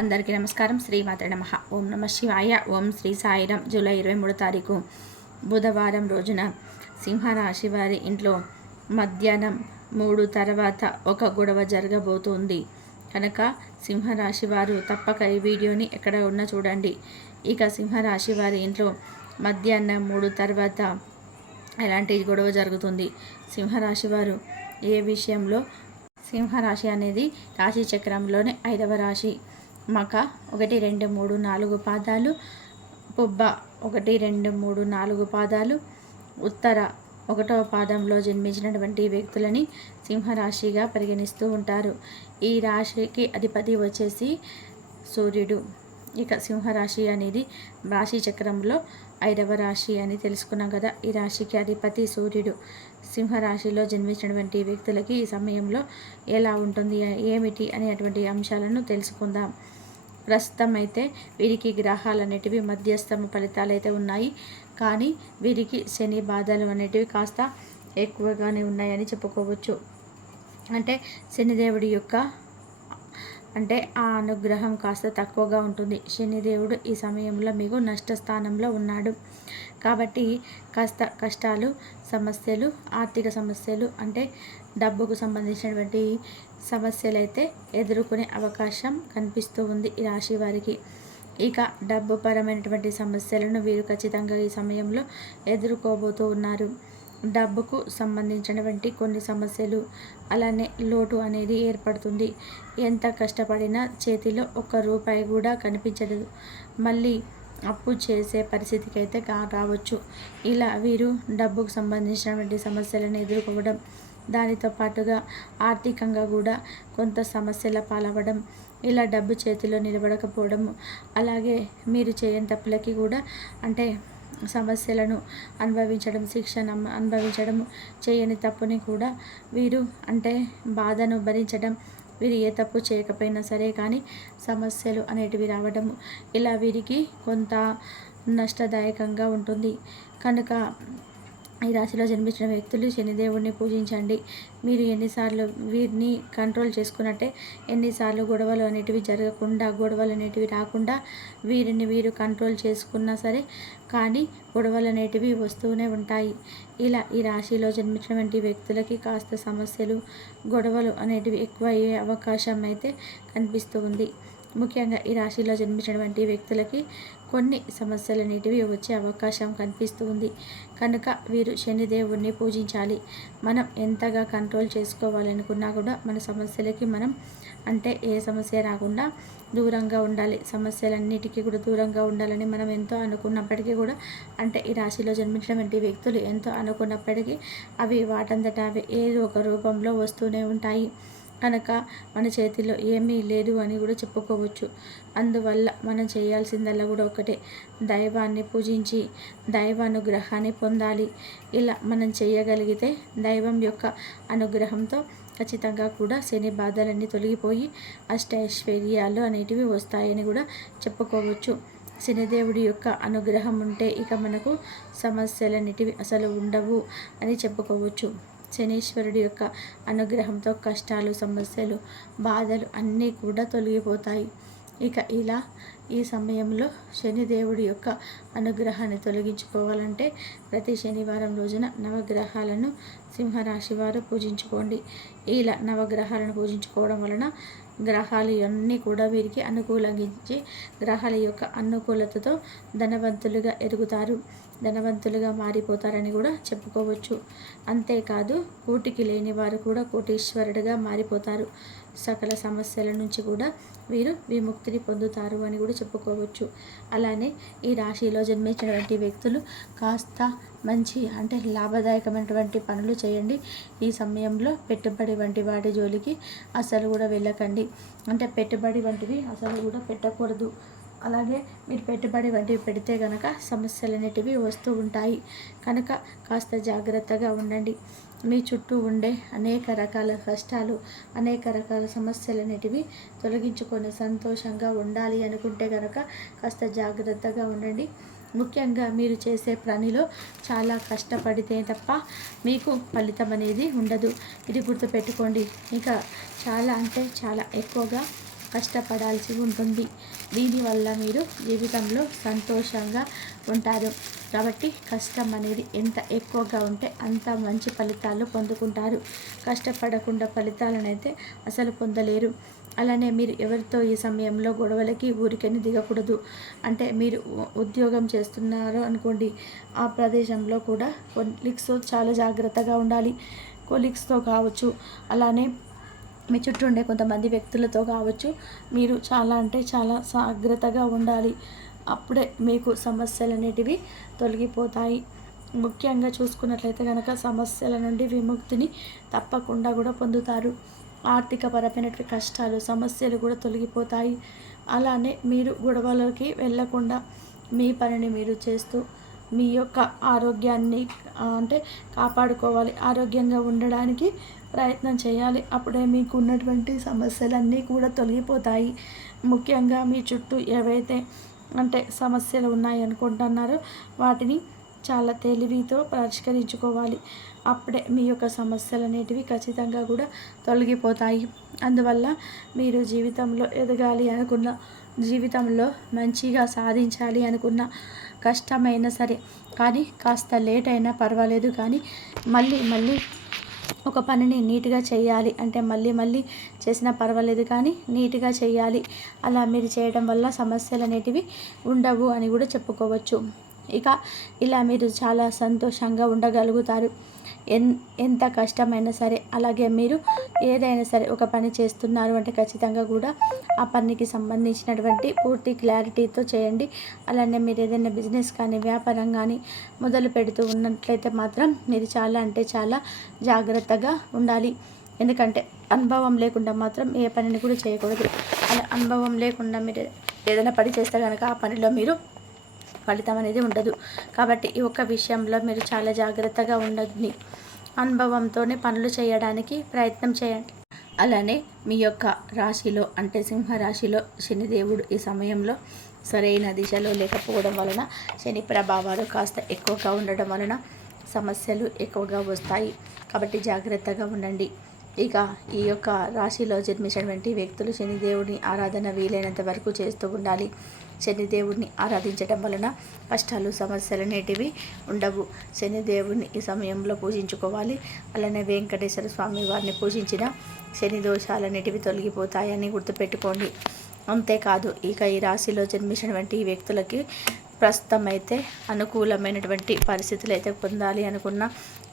అందరికీ నమస్కారం. శ్రీమాత్రే నమః. ఓం నమ శివాయ. ఓం శ్రీ సాయిరాం. జూలై 23 తారీఖు బుధవారం రోజున సింహరాశి వారి ఇంట్లో మధ్యాహ్నం 3 తర్వాత ఒక గొడవ జరగబోతుంది కనుక సింహరాశి వారు తప్పక ఈ వీడియోని ఎక్కడ ఉన్నా చూడండి. ఇక సింహరాశి వారి ఇంట్లో మధ్యాహ్నం 3 తర్వాత ఎలాంటి గొడవ జరుగుతుంది, సింహరాశి వారు ఏ విషయంలో, సింహరాశి అనేది రాశి చక్రంలోనే 5వ రాశి. మక 1 2 3 4 పాదాలు, పుబ్బ 1 2 3 4 పాదాలు, ఉత్తర 1వ పాదంలో జన్మించినటువంటి వ్యక్తులని సింహరాశిగా పరిగణిస్తూ ఉంటారు. ఈ రాశికి అధిపతి వచ్చేసి సూర్యుడు. ఇక సింహరాశి అనేది రాశి చక్రంలో 5వ రాశి అని తెలుసుకున్నాం కదా. ఈ రాశికి అధిపతి సూర్యుడు. సింహరాశిలో జన్మించినటువంటి వ్యక్తులకి ఈ సమయంలో ఎలా ఉంటుంది, ఏమిటి అనేటువంటి అంశాలను తెలుసుకుందాం. ప్రస్తుతం అయితే వీరికి గ్రహాలు అనేటివి మధ్యస్థమ ఫలితాలు అయితే ఉన్నాయి, కానీ వీరికి శని బాధలు అనేటివి కాస్త ఎక్కువగానే ఉన్నాయని చెప్పుకోవచ్చు. అంటే శనిదేవుడి యొక్క ఆ అనుగ్రహం కాస్త తక్కువగా ఉంటుంది. శనిదేవుడు ఈ సమయంలో మీకు నష్టస్థానంలో ఉన్నాడు కాబట్టి కాస్త కష్టాలు, సమస్యలు, ఆర్థిక సమస్యలు, అంటే డబ్బుకు సంబంధించినటువంటి సమస్యలు అయితే ఎదుర్కొనే అవకాశం కనిపిస్తూ ఉంది ఈ రాశి వారికి. ఇక డబ్బు పరమైనటువంటి సమస్యలను వీరు ఖచ్చితంగా ఈ సమయంలో ఎదుర్కోబోతూ ఉన్నారు. డబ్బుకు సంబంధించినటువంటి కొన్ని సమస్యలు, అలానే లోటు అనేది ఏర్పడుతుంది. ఎంత కష్టపడినా చేతిలో ఒక్క రూపాయి కూడా కనిపించదు. మళ్ళీ అప్పు చేసే పరిస్థితికి అయితే రావచ్చు. ఇలా వీరు డబ్బుకు సంబంధించినటువంటి సమస్యలను ఎదుర్కోవడం, దానితో పాటుగా ఆర్థికంగా కూడా కొంత సమస్యల పాలవ్వడం, ఇలా డబ్బు చేతిలో నిలబడకపోవడము, అలాగే మీరు చేయని తప్పులకి కూడా సమస్యలను అనుభవించడం, శిక్షను అనుభవించడము, చేయని తప్పుని కూడా వీరు బాధను భరించడం, వీరు ఏ తప్పు చేయకపోయినా సరే కానీ సమస్యలు అనేటివి రావడము, ఇలా వీరికి కొంత నష్టదాయకంగా ఉంటుంది. కనుక ఈ రాశిలో జన్మించిన వ్యక్తులు శనిదేవుడిని పూజించండి. మీరు ఎన్నిసార్లు వీరిని కంట్రోల్ చేసుకున్నట్టే ఎన్నిసార్లు గొడవలు అనేటివి జరగకుండా, గొడవలు అనేటివి రాకుండా వీరిని వీరు కంట్రోల్ చేసుకున్నా సరే కానీ గొడవలు అనేటివి వస్తూనే ఉంటాయి. ఇలా ఈ రాశిలో జన్మించినటువంటి వ్యక్తులకి కాస్త సమస్యలు, గొడవలు అనేటివి ఎక్కువ అయ్యే అవకాశం అయితే కనిపిస్తూ ఉంది. ముఖ్యంగా ఈ రాశిలో జన్మించినటువంటి వ్యక్తులకి కొన్ని సమస్యలు అనేటివి వచ్చే అవకాశం కనిపిస్తూ ఉంది. కనుక వీరు శనిదేవుడిని పూజించాలి. మనం ఎంతగా కంట్రోల్ చేసుకోవాలనుకున్నా కూడా మన సమస్యలకి మనం ఏ సమస్య రాకుండా దూరంగా ఉండాలి. సమస్యలన్నిటికీ కూడా దూరంగా ఉండాలని మనం ఎంతో అనుకున్నప్పటికీ కూడా ఈ రాశిలో జన్మించినటువంటి వ్యక్తులు ఎంతో అనుకున్నప్పటికీ అవి వాటంతట అవి ఏదో ఒక రూపంలో వస్తూనే ఉంటాయి. కనుక మన చేతిలో ఏమీ లేదు అని కూడా చెప్పుకోవచ్చు. అందువల్ల మనం చేయాల్సిందల్లా కూడా ఒకటే, దైవాన్ని పూజించి దైవానుగ్రహాన్ని పొందాలి. ఇలా మనం చేయగలిగితే దైవం యొక్క అనుగ్రహంతో ఖచ్చితంగా కూడా శని బాధలన్నీ తొలగిపోయి అష్టైశ్వర్యాలు అనేటివి వస్తాయని కూడా చెప్పుకోవచ్చు. శనిదేవుడి యొక్క అనుగ్రహం ఉంటే ఇక మనకు సమస్యలన్నిటివి అసలు ఉండవు అని చెప్పుకోవచ్చు. శనీశ్వరుడి యొక్క అనుగ్రహంతో కష్టాలు, సమస్యలు, బాధలు అన్నీ కూడా తొలగిపోతాయి. ఇక ఇలా ఈ సమయంలో శనిదేవుడి యొక్క అనుగ్రహాన్ని తొలగించుకోవాలంటే ప్రతి శనివారం రోజున నవగ్రహాలను సింహరాశి వారు పూజించుకోండి. ఇలా నవగ్రహాలను పూజించుకోవడం వలన గ్రహాలు అన్నీ కూడా వీరికి అనుకూలించి గ్రహాల యొక్క అనుకూలతతో ధనవంతులుగా ఎదుగుతారు, ధనవంతులుగా మారిపోతారని కూడా చెప్పుకోవచ్చు. అంతేకాదు కూటికి లేని వారు కూడా కోటీశ్వరుడిగా మారిపోతారు. సకల సమస్యల నుంచి కూడా వీరు విముక్తిని పొందుతారు అని కూడా చెప్పుకోవచ్చు. అలానే ఈ రాశిలో జన్మించినటువంటి వ్యక్తులు కాస్త మంచి లాభదాయకమైనటువంటి పనులు చేయండి. ఈ సమయంలో పెట్టుబడి వంటి వాటి జోలికి అసలు కూడా వెళ్ళకండి. పెట్టుబడి వంటివి అసలు కూడా పెట్టకూడదు. అలాగే మీరు పెట్టుబడి వంటివి పెడితే కనుక సమస్యలు అనేటివి వస్తూ ఉంటాయి. కనుక కాస్త జాగ్రత్తగా ఉండండి. మీ చుట్టూ ఉండే అనేక రకాల కష్టాలు, అనేక రకాల సమస్యలు అనేటివి తొలగించుకొని సంతోషంగా ఉండాలి అనుకుంటే కనుక కాస్త జాగ్రత్తగా ఉండండి. ముఖ్యంగా మీరు చేసే పనిలో చాలా కష్టపడితే తప్ప మీకు ఫలితం అనేది ఉండదు. ఇది గుర్తుపెట్టుకోండి. ఇంకా చాలా చాలా ఎక్కువగా కష్టపడాల్సి ఉంటుంది. దీనివల్ల మీరు జీవితంలో సంతోషంగా ఉంటారు. కాబట్టి కష్టం అనేది ఎంత ఎక్కువగా ఉంటే అంత మంచి ఫలితాలు పొందుకుంటారు. కష్టపడకుండా ఫలితాలనైతే అసలు పొందలేరు. అలానే మీరు ఎవరితో ఈ సమయంలో గొడవలకి ఊరికని దిగకూడదు. అంటే మీరు ఉద్యోగం చేస్తున్నారు అనుకోండి, ఆ ప్రదేశంలో కూడా కొలీగ్స్తో చాలా జాగ్రత్తగా ఉండాలి. కొలీగ్స్తో కావచ్చు, అలానే మీ చుట్టూ ఉండే కొంతమంది వ్యక్తులతో కావచ్చు, మీరు చాలా అంటే చాలా జాగ్రత్తగా ఉండాలి. అప్పుడే మీకు సమస్యలు అనేటివి తొలగిపోతాయి. ముఖ్యంగా చూసుకున్నట్లయితే కనుక సమస్యల నుండి విముక్తిని తప్పకుండా కూడా పొందుతారు. ఆర్థికపరమైనటువంటి కష్టాలు, సమస్యలు కూడా తొలగిపోతాయి. అలానే మీరు గొడవలకి వెళ్ళకుండా మీ పనిని మీరు చేస్తూ మీ యొక్క ఆరోగ్యాన్ని అంటే కాపాడుకోవాలి. ఆరోగ్యంగా ఉండడానికి ప్రయత్నం చేయాలి. అప్పుడే మీకు ఉన్నటువంటి సమస్యలన్నీ కూడా తొలగిపోతాయి. ముఖ్యంగా మీ చుట్టూ ఏవైతే అంటే సమస్యలు ఉన్నాయి అనుకుంటున్నారో వాటిని చాలా తెలివితో పరిష్కరించుకోవాలి. అప్పుడే మీ యొక్క సమస్యలు అనేటివి ఖచ్చితంగా కూడా తొలగిపోతాయి. అందువల్ల మీరు జీవితంలో ఎదగాలి అనుకున్న, జీవితంలో మంచిగా సాధించాలి అనుకున్న, కష్టమైనా సరే కానీ కాస్త లేట్ అయినా పర్వాలేదు, కానీ మళ్ళీ ఒక పనిని నీట్గా చేయాలి. అంటే మళ్ళీ చేసినా పర్వాలేదు, కానీ నీట్గా చేయాలి. అలా మీరు చేయడం వల్ల సమస్యలు అనేటివి ఉండవు అని కూడా చెప్పుకోవచ్చు. ఇక ఇలా మీరు చాలా సంతోషంగా ఉండగలుగుతారు. ఎంత కష్టమైనా సరే. అలాగే మీరు ఏదైనా సరే ఒక పని చేస్తున్నారు అంటే ఖచ్చితంగా కూడా ఆ పనికి సంబంధించినటువంటి పూర్తి క్లారిటీతో చేయండి. అలానే మీరు ఏదైనా బిజినెస్ కానీ వ్యాపారం కానీ మొదలు పెడుతూ ఉన్నట్లయితే మాత్రం మీరు చాలా అంటే చాలా జాగ్రత్తగా ఉండాలి. ఎందుకంటే అనుభవం లేకుండా మాత్రం ఏ పనిని కూడా చేయకూడదు. అలా అనుభవం లేకుండా మీరు ఏదైనా పని చేస్తే కనుక ఆ పనిలో మీరు ఫలితం అనేది ఉండదు. కాబట్టి ఈ ఒక్క విషయంలో మీరు చాలా జాగ్రత్తగా ఉండండి. అనుభవంతోనే పనులు చేయడానికి ప్రయత్నం చేయండి. అలానే మీ యొక్క రాశిలో అంటే సింహరాశిలో శనిదేవుడు ఈ సమయంలో సరైన దిశలో లేకపోవడం వలన, శని ప్రభావాలు కాస్త ఎక్కువగా ఉండడం వలన సమస్యలు ఎక్కువగా వస్తాయి. కాబట్టి జాగ్రత్తగా ఉండండి. ఇక ఈ యొక్క రాశిలో జన్మించినటువంటి వ్యక్తులు శనిదేవుని ఆరాధన వీలైనంత వరకు చేస్తూ ఉండాలి. శనిదేవుడిని ఆరాధించడం వలన కష్టాలు, సమస్యలు అనేటివి ఉండవు. శనిదేవుడిని ఈ సమయంలో పూజించుకోవాలి. అలానే వెంకటేశ్వర స్వామి వారిని పూజించిన శని దోషాలు అనేటివి తొలగిపోతాయని గుర్తుపెట్టుకోండి. అంతేకాదు ఇక ఈ రాశిలో జన్మించినటువంటి ఈ వ్యక్తులకి ప్రస్తుతం అయితే అనుకూలమైనటువంటి పరిస్థితులు అయితే పొందాలి అనుకున్న,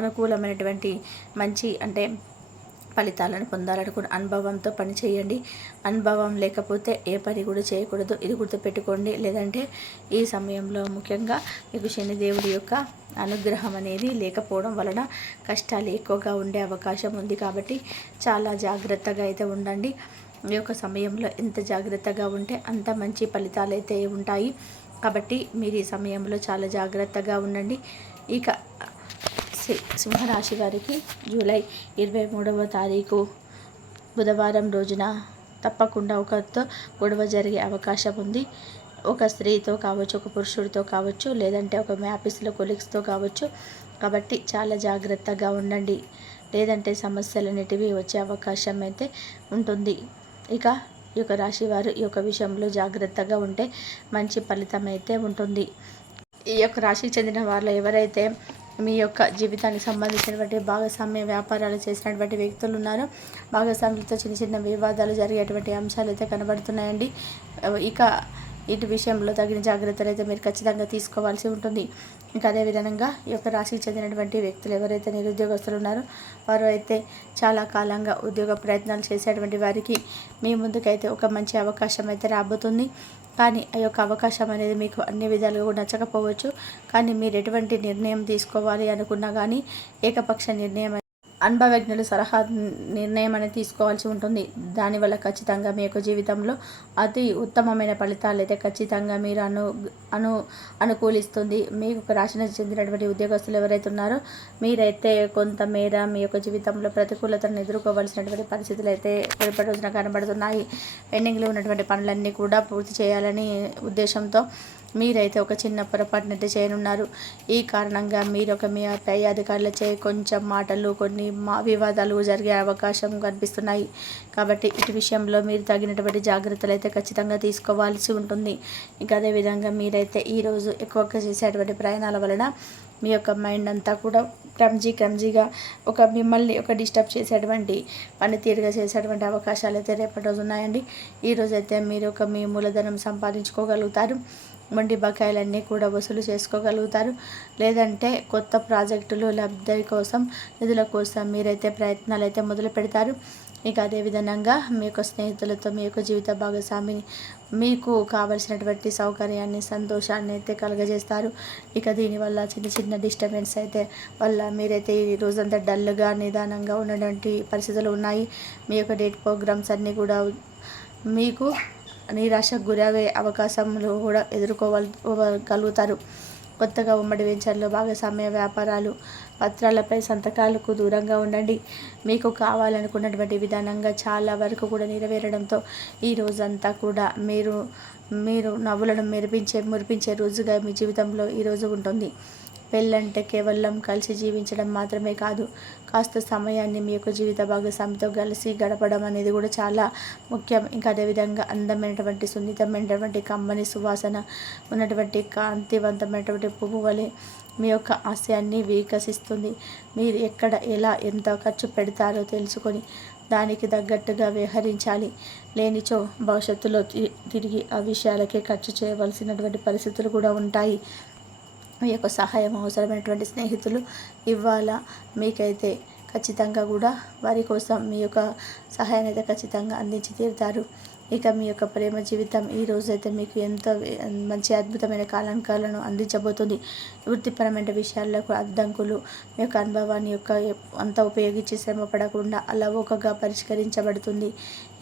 అనుకూలమైనటువంటి మంచి అంటే ఫలితాలను పొందాలనుకున్న అనుభవంతో పని చేయండి. అనుభవం లేకపోతే ఏ పని కూడా చేయకూడదు, ఇది గుర్తుపెట్టుకోండి. లేదంటే ఈ సమయంలో ముఖ్యంగా మీకు శనిదేవుడి యొక్క అనుగ్రహం అనేది లేకపోవడం వలన కష్టాలు ఎక్కువగా ఉండే అవకాశం ఉంది. కాబట్టి చాలా జాగ్రత్తగా అయితే ఉండండి. ఈ యొక్క సమయంలో ఎంత జాగ్రత్తగా ఉంటే అంత మంచి ఫలితాలు అయితే ఉంటాయి. కాబట్టి మీరు ఈ సమయంలో చాలా జాగ్రత్తగా ఉండండి. ఇక సింహరాశి వారికి జూలై 23వ తారీఖు బుధవారం రోజున తప్పకుండా ఒకరితో గొడవ జరిగే అవకాశం ఉంది. ఒక స్త్రీతో కావచ్చు, ఒక పురుషుడితో కావచ్చు, లేదంటే ఒక ఆఫీసులో కొలీగ్స్తో కావచ్చు. కాబట్టి చాలా జాగ్రత్తగా ఉండండి. లేదంటే సమస్యలు అనేటివి వచ్చే అవకాశం అయితే ఉంటుంది. ఇక ఈ యొక్క రాశి వారు ఈ యొక్క విషయంలో జాగ్రత్తగా ఉంటే మంచి ఫలితం అయితే ఉంటుంది. ఈ యొక్క రాశికి చెందిన వాళ్ళు ఎవరైతే మీ యొక్క జీవితానికి సంబంధించినటువంటి భాగస్వామ్య వ్యాపారాలు చేసినటువంటి వ్యక్తులు ఉన్నారో, భాగస్వాములతో చిన్న చిన్న వివాదాలు జరిగేటువంటి అంశాలు అయితే కనబడుతున్నాయండి. ఇక ఇటు విషయంలో తగిన జాగ్రత్తలు అయితే మీరు ఖచ్చితంగా తీసుకోవాల్సి ఉంటుంది. ఇంకా అదేవిధంగా ఈ యొక్క రాశికి చెందినటువంటి వ్యక్తులు ఎవరైతే నిరుద్యోగస్తులు ఉన్నారో వారు అయితే చాలా కాలంగా ఉద్యోగ ప్రయత్నాలు చేసేటువంటి వారికి మీ ముందుకైతే ఒక మంచి అవకాశం అయితే రాబోతుంది. కానీ ఆ యొక్క అవకాశం అనేది మీకు అన్ని విధాలుగా కూడా నచ్చకపోవచ్చు. కానీ మీరు ఎటువంటి నిర్ణయం తీసుకోవాలి అనుకున్నా కానీ ఏకపక్ష నిర్ణయం, అనుభవజ్ఞులు సలహా నిర్ణయం అనేది తీసుకోవాల్సి ఉంటుంది. దానివల్ల ఖచ్చితంగా మీ యొక్క జీవితంలో అతి ఉత్తమమైన ఫలితాలు అయితే ఖచ్చితంగా మీరు అనుకూలిస్తుంది. మీకు రాశికి చెందినటువంటి ఉద్యోగస్తులు ఎవరైతే ఉన్నారో మీరైతే కొంతమేర మీ యొక్క జీవితంలో ప్రతికూలతను ఎదుర్కోవాల్సినటువంటి పరిస్థితులు అయితే రేపటి రోజున కనబడుతున్నాయి. పెండింగ్లో ఉన్నటువంటి పనులన్నీ కూడా పూర్తి చేయాలని ఉద్దేశంతో మీరైతే ఒక చిన్న పొరపాటునైతే చేయనున్నారు. ఈ కారణంగా మీరు మీ పై అధికారులచే కొంచెం మాటలు కొన్ని వివాదాలు జరిగే అవకాశం కనిపిస్తున్నాయి. కాబట్టి ఇటు విషయంలో మీరు తగినటువంటి జాగ్రత్తలు అయితే ఖచ్చితంగా తీసుకోవాల్సి ఉంటుంది. ఇంకా అదేవిధంగా మీరైతే ఈరోజు ఎక్కువగా చేసేటువంటి ప్రయాణాల వలన మీ యొక్క మైండ్ అంతా కూడా క్రమ్జీగా మిమ్మల్ని డిస్టర్బ్ చేసేటువంటి పనితీరుగా చేసేటువంటి అవకాశాలు అయితే రేపటి రోజు ఉన్నాయండి. ఈరోజైతే మీరు మీ మూలధనం సంపాదించుకోగలుగుతారు. మొండి బకాయిలన్నీ కూడా వసూలు చేసుకోగలుగుతారు. లేదంటే కొత్త ప్రాజెక్టులు లబ్ధి కోసం నిధుల కోసం మీరైతే ప్రయత్నాలు అయితే మొదలు పెడతారు. ఇక అదేవిధంగా మీ యొక్క స్నేహితులతో మీ యొక్క జీవిత భాగస్వామిని మీకు కావలసినటువంటి సౌకర్యాన్ని సంతోషాన్ని అయితే కలుగజేస్తారు. ఇక దీనివల్ల చిన్న డిస్టర్బెన్స్ అయితే వల్ల మీరైతే ఈ రోజంతా డల్గా నిదానంగా ఉన్నటువంటి పరిస్థితులు ఉన్నాయి. మీ యొక్క డేట్ ప్రోగ్రామ్స్ అన్నీ కూడా మీకు నిరాశకు గురయ్యే అవకాశంలో కూడా ఎదుర్కోగలుగుతారు. కొత్తగా ఉమ్మడి వెంచర్లో భాగస్వామ్య వ్యాపారాలు పత్రాలపై సంతకాలకు దూరంగా ఉండండి. మీకు కావాలనుకున్నటువంటి విధానంగా చాలా వరకు కూడా నెరవేరడంతో ఈ రోజంతా కూడా మీరు నవ్వులను మురిపించే రోజుగా మీ జీవితంలో ఈరోజు ఉంటుంది. పెళ్ళంటే కేవలం కలిసి జీవించడం మాత్రమే కాదు, కాస్త సమయాన్ని మీ యొక్క జీవిత భాగస్వామితో కలిసి గడపడం అనేది కూడా చాలా ముఖ్యం. ఇంకా అదేవిధంగా అందమైనటువంటి సున్నితమైనటువంటి కమ్మని సువాసన ఉన్నటువంటి కాంతివంతమైనటువంటి పువ్వు వలె మీ యొక్క ఆశయాన్ని వికసిస్తుంది. మీరు ఎక్కడ ఎలా ఎంత ఖర్చు పెడతారో తెలుసుకొని దానికి తగ్గట్టుగా వ్యవహరించాలి. లేనిచో భవిష్యత్తులో తిరిగి ఆ విషయాలకే ఖర్చు చేయవలసినటువంటి పరిస్థితులు కూడా ఉంటాయి. మీ యొక్క సహాయం అవసరమైనటువంటి స్నేహితులు ఇవాళ మీకైతే ఖచ్చితంగా కూడా వారి కోసం మీ యొక్క సహాయాన్ని అయితే ఖచ్చితంగా అందించి తీరుతారు. ఇక మీ యొక్క ప్రేమ జీవితం ఈ రోజైతే మీకు ఎంతో మంచి అద్భుతమైన కాలాలను అందించబోతుంది. వృత్తిపరమైన విషయాల్లో అడ్డంకులు మీ యొక్క అనుభవాన్ని అంతా ఉపయోగించి శ్రమ పడకుండా అలవోకగా పరిష్కరించబడుతుంది.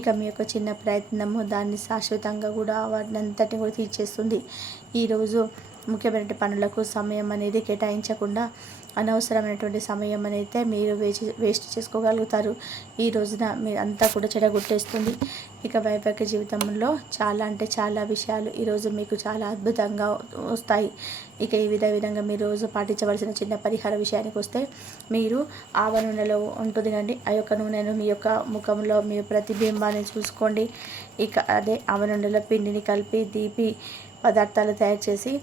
ఇక మీ యొక్క చిన్న ప్రయత్నము దాన్ని శాశ్వతంగా కూడా వాటిని అంతటిని కూడా తీర్చేస్తుంది. ఈరోజు ముఖ్యమైన పనులకు సమయం అనేది కేటాయించకుండా అనవసరమైనటువంటి సమయం అనేది మీరు వేస్ట్ చేసుకోగలుగుతారు. ఈ రోజున మీరు అంతా కూడా చెడగొట్టేస్తుంది. ఇక వైవాహిక జీవితంలో చాలా విషయాలు ఈరోజు మీకు చాలా అద్భుతంగా వస్తాయి. ఇక ఈ విధంగా మీరు రోజు పాటించవలసిన చిన్న పరిహార విషయానికి వస్తే, మీరు ఆవ నూనెలో ఉంటుంది కండి, ఆ యొక్క నూనెను మీ యొక్క ముఖంలో మీ ప్రతిబింబాన్ని చూసుకోండి. ఇక అదే ఆవ నూనెలో పిండిని కలిపి దీపి పదార్థాలు తయారు చేసి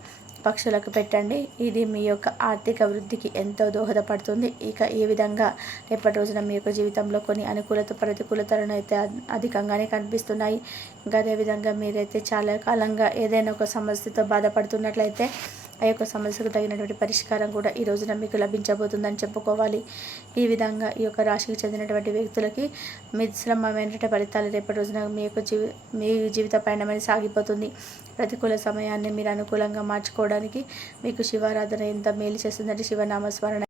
పక్షులకు పెట్టండి. ఇది మీ యొక్క ఆర్థిక వృద్ధికి ఎంతో దోహదపడుతుంది. ఇక ఈ విధంగా రేపటి రోజున మీ యొక్క జీవితంలో కొన్ని ప్రతికూలతలను అయితే అధికంగానే కనిపిస్తున్నాయి. ఇంకా అదేవిధంగా మీరైతే చాలా కాలంగా ఏదైనా ఒక సమస్యతో బాధపడుతున్నట్లయితే ఆ యొక్క సమస్యకు తగినటువంటి పరిష్కారం కూడా ఈ రోజున మీకు లభించబోతుందని చెప్పుకోవాలి. ఈ విధంగా ఈ యొక్క రాశికి చెందినటువంటి వ్యక్తులకి మిశ్రమమైనటువంటి ఫలితాలు రేపటి రోజున మీ జీవిత పయనమై సాగిపోతుంది. ప్రతికూల సమయాన్ని మీరు అనుకూలంగా మార్చుకోవడానికి మీకు శివారాధన ఎంత మేలు చేస్తుందంటే శివనామస్మరణ